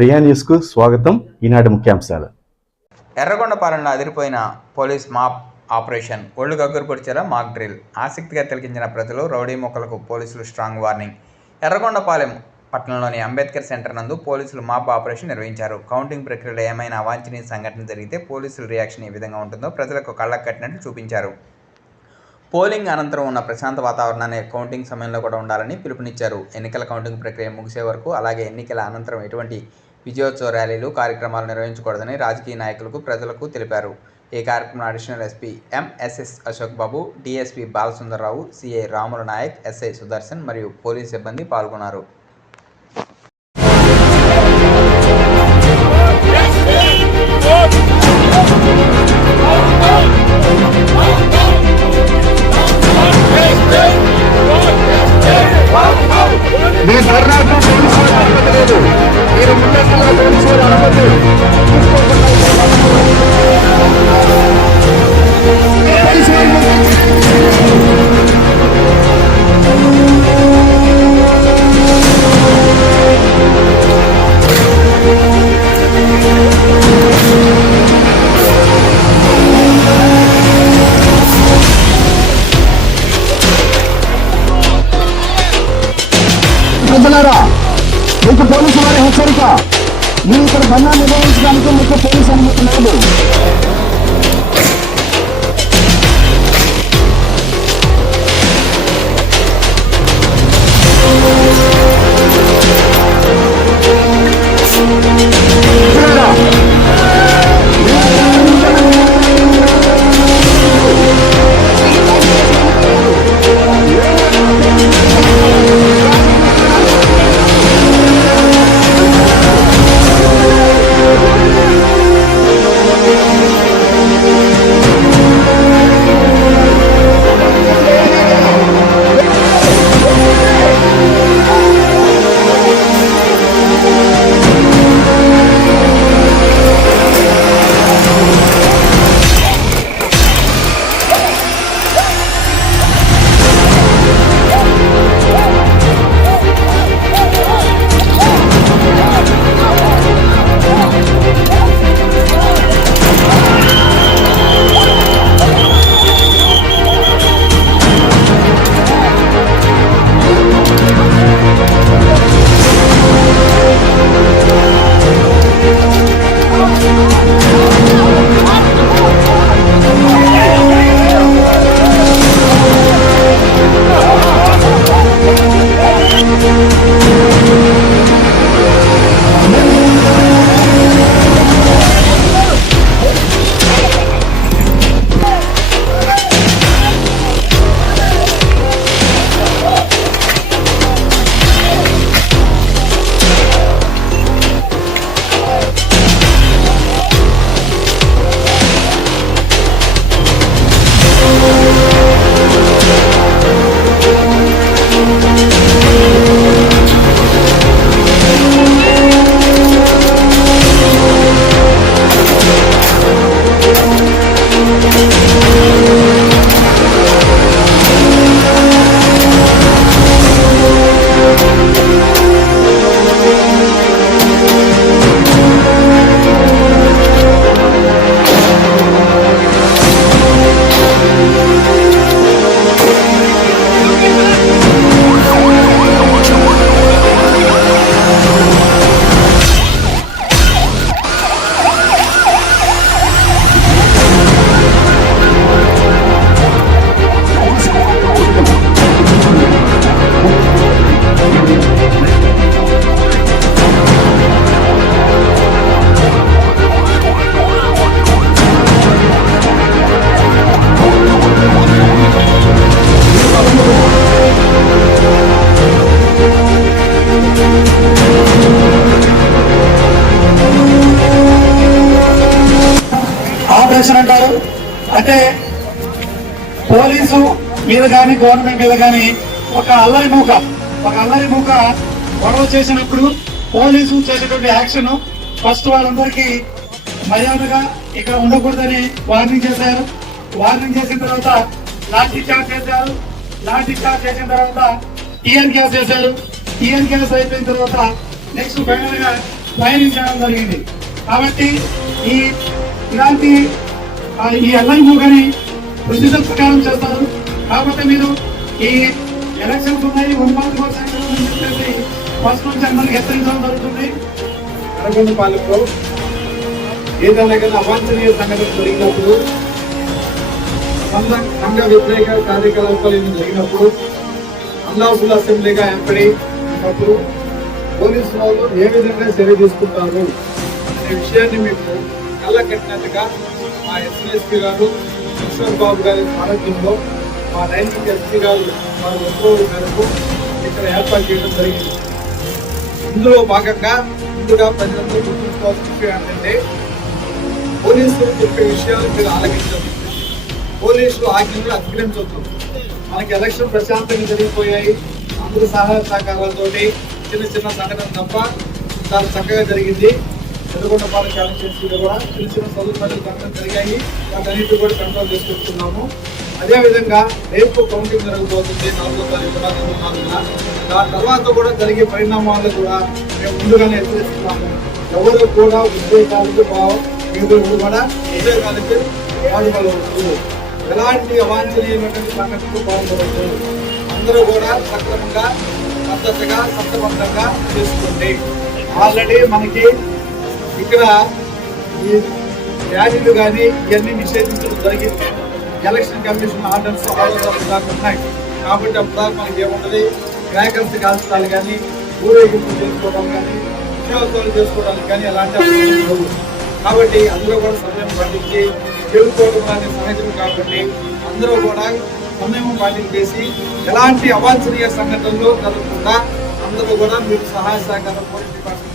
ప్రియా న్యూస్కు స్వాగతం. ఈనాటి ముఖ్యాంశాలు. ఎర్రగొండపాలెంలో అదిరిపోయిన పోలీస్ మాప్ ఆపరేషన్ ఒళ్ళు గగ్గురు మాక్ డ్రిల్. ఆసక్తిగా తిలకించిన ప్రజలు రౌడీ మొక్కలకు పోలీసులు స్ట్రాంగ్ వార్నింగ్. ఎర్రగొండపాలెం పట్టణంలోని అంబేద్కర్ సెంటర్ నందు పోలీసులు మాప్ ఆపరేషన్ నిర్వహించారు. కౌంటింగ్ ప్రక్రియలో ఏమైనా అవాంఛనీయ సంఘటన జరిగితే పోలీసుల రియాక్షన్ ఏ విధంగా ఉంటుందో ప్రజలకు కళ్ళకు కట్టినట్లు చూపించారు. పోలింగ్ అనంతరం ఉన్న ప్రశాంత వాతావరణాన్ని కౌంటింగ్ సమయంలో కూడా ఉండాలని పిలుపునిచ్చారు. ఎన్నికల కౌంటింగ్ ప్రక్రియ ముగిసే వరకు అలాగే ఎన్నికల అనంతరం ఎటువంటి విజయోత్సవ ర్యాలీలు కార్యక్రమాలు నిర్వహించకూడదని రాజకీయ నాయకులకు ప్రజలకు తెలిపారు. ఈ కార్యక్రమంలో additional SP MSS Ashok Babu DSP Balasundararao CI Ramula Nayak SI Sudarshan మరియు పోలీస్ సిబ్బంది పాల్గొన్నారు. మీకు పోలీసు వారి హెచ్చరిక మీరు ఇక్కడ బంధం నిర్వహించడానికి మీకు పోలీసు అనుమతి లేదు ఆపరేషన్ అంటారు అంటే పోలీసు మీద కానీ గవర్నమెంట్ మీద కానీ ఒక అల్లరి మూక ఒక అల్లరి మూక గొడవ చేసినప్పుడు పోలీసు చేసేటువంటి యాక్షన్ ఫస్ట్ వాళ్ళందరికీ మర్యాదగా ఇక్కడ ఉండకూడదని వార్నింగ్ చేశారు. వార్నింగ్ చేసిన తర్వాత లాఠీ చార్జ్ చేశారు. లాఠీ చార్జ్ చేసిన తర్వాత టీఎన్ గ్యాస్ చేశారు. టీఎన్ గ్యాస్ అయిపోయిన తర్వాత నెక్స్ట్ ఫైనల్గా ఫైరింగ్ చేయడం జరిగింది. కాబట్టి ఈ ఇలాంటి ఈ ఎల్ఐ మూగని ప్రొసీజర్ ప్రకారం చేస్తారు. కాకపోతే మీరు ఈ ఎలక్షన్స్ ఉన్నాయి వన్ మంత్ చెప్పేసి ఫస్ట్ నుంచి అందరికి హెచ్చరించడం జరుగుతుంది. నరగొండపాలెంలో ఏదైనా కానీ అవాంఛనీయ సంఘటన జరిగినప్పుడు సంఘ సంఘ వ్యతిరేక కార్యకలాపాలు జరిగినప్పుడు అల్లాఫుల్ అసెంబ్లీగా ఏర్పడి ఉన్నప్పుడు పోలీసు వాళ్ళు ఏ విధంగా చర్య తీసుకుంటారు అనే విషయాన్ని మీకు కళ్ళ కట్టినట్టుగా మా ఎస్పీఎస్పీ గారు కిషోర్ బాబు గారి సారథ్యంలో మా డైనింగ్ ఎస్పీ గారు వారి ఉద్యోగుల మేరకు ఇక్కడ ఏర్పాటు చేయడం జరిగింది. ఇందులో భాగంగా ముందుగా ప్రజలందరూ గుర్తుంచుకోవాల్సిన విషయం ఏంటంటే పోలీసులు చెప్పే విషయాలు మీరు ఆలకించదు పోలీసులు ఆజ్ఞలు అతిక్రమించొద్దు. మనకి ఎలక్షన్ ప్రశాంతంగా జరిగిపోయాయి. అందరూ సహాయ సహకారాలతోటి చిన్న చిన్న సంఘటన తప్ప చాలా చక్కగా జరిగింది. ఎదుర్కొండపాలెం కాన్స్టిట్యూన్సీలో కూడా చిన్న చిన్న సదుపాయాలు సంఘటన జరిగాయి. వాటన్నిటి కూడా కంట్రోల్ చేసుకుంటున్నాము. అదేవిధంగా రేపు కౌంటింగ్ జరగబోతుంది. నాలుగో తారీఖు నాలుగో నాలుగున దాని తర్వాత కూడా జరిగే పరిణామాలు కూడా మేము ముందుగానే హెచ్చరిస్తున్నాము. ఎవరు కూడా ఉద్యోగాలకు ఎవరు కూడా ఉద్యోగాలకు వాడుకోవచ్చు ఎలాంటి అవాంఛనీయమైనటువంటి సంఘటనకు పాల్గొనవద్దు అందరూ కూడా సక్రమంగా పద్ధతిగా సత్యవంతంగా చేసుకోండి. ఆల్రెడీ మనకి ఇక్కడ ఈ ర్యాలీలు కానీ ఇవన్నీ నిషేధించడం జరిగింది. ఎలక్షన్ కమిషన్ ఆర్డర్స్ ఉన్నాయి. కాబట్టి అప్పుడు మనకి ఏముంటది? క్రాకర్స్ కాల్చడాలు కానీ ఊరేగింపు చేసుకోవడం కానీ ఉద్యోగాలు చేసుకోవడానికి కానీ ఎలాంటి కాబట్టి అందరూ కూడా సమయం పాటించి తెలుసుకోవడం అనేది సహజం కాబట్టి అందరూ కూడా సమయం పాటించేసి ఎలాంటి అవాంఛనీయ సంఘటనలు జరగకుండా అందరూ కూడా మీరు సహాయ సహకారం పోలీస్ డిపార్ట్మెంట్